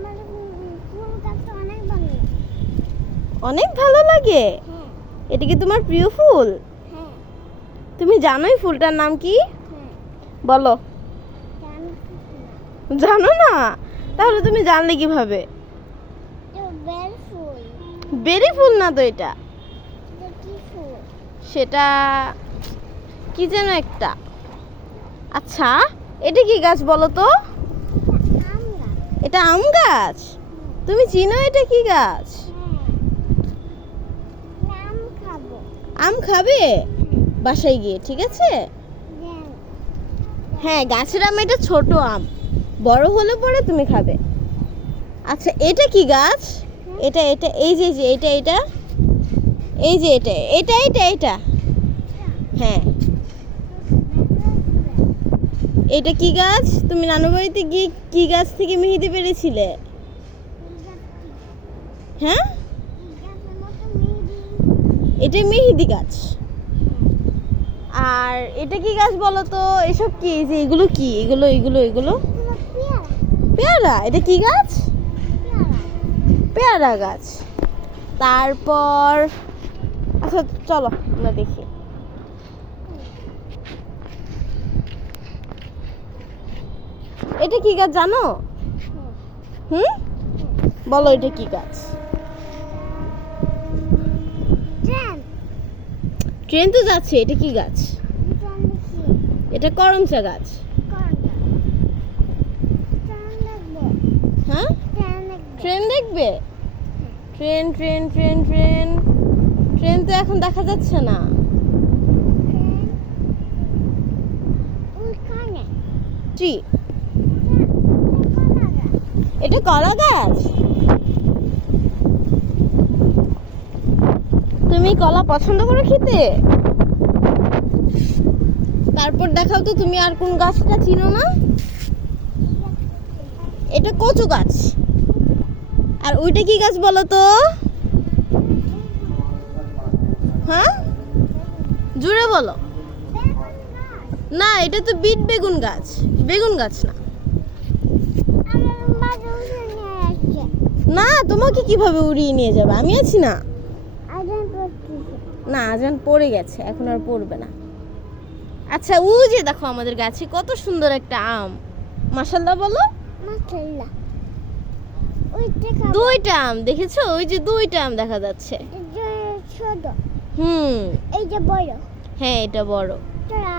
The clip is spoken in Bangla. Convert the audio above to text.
আমার ফুল গাছ অনেক ভালো লাগে। অনেক ভালো লাগে? হ্যাঁ এটা কি তোমার প্রিয় ফুল? হ্যাঁ তুমি জানো এই ফুলটার নাম কি? হ্যাঁ বলো। জানি না। জানো না? তাহলে তুমি জানলে কিভাবে? তো বেল ফুল। বেরি ফুল না তো এটা। এটা কি ফুল? সেটা কি যেন একটা। আচ্ছা, এটা কি গাছ বলো তো? আম গাছ। এটা আম গাছ? তুমি চিনো এটা কি গাছ? হ্যাঁ আম খাবো। আম খাবে বাসায় গিয়ে, ঠিক আছে? হ্যাঁ হ্যাঁ, গাছের আম এটা ছোট আম, বড় হলে পরে তুমি খাবে। আচ্ছা, এটা কি গাছ? এটা এটা এই যে যে এটা এটা এই যে এটা এটা এটা এটা হ্যাঁ, এটা কি গাছ? তুমি নানু বাড়িতে গিয়ে কি গাছ থেকে মেহেদি পেরেছিলে? হ্যাঁ, এটা মেহেদি গাছ। আর এটা কি গাছ বলো তো? এসব কি? এই যে এগুলো কি? এগুলো এগুলো এগুলো পেয়ারা। এটা কি গাছ? পেয়ারা গাছ। তারপর আচ্ছা চলো আমরা দেখি। এটা কি গাছ জানো? হুম, বলো এটা কি গাছ? ট্রেন তো যাচ্ছে। এটা কি গাছ? এটা করমচা গাছ। হ্যাঁ, ট্রেন দেখবে? Train train train train train তো এখন দেখা যাচ্ছে না। ট্রি। এটা কলা গাছ? তুমি কলা পছন্দ করো খেতে? তারপর দেখাও তো তুমি আর কোন গাছটা চিনো না? এটা কচু গাছ। আর ওইটা কি গাছ বলো তো? হ্যাঁ, জুড়ে বলো। না, এটা তো বিট বেগুন গাছ, বেগুন গাছ না। না, তোমাকে কিভাবে উড়িয়ে নিয়ে যাবে? আমি আছি না। না, আজান পড়ে গেছে, এখন আর পড়বে না। আচ্ছা, ও যে দেখো আমাদের গাছে কত সুন্দর একটা আম। মাশাআল্লাহ বলো। দুইটা আম দেখেছো? ওই যে দুইটা আম দেখা যাচ্ছে। হুম, এই যে বড়। হ্যাঁ এটা বড়। তোরা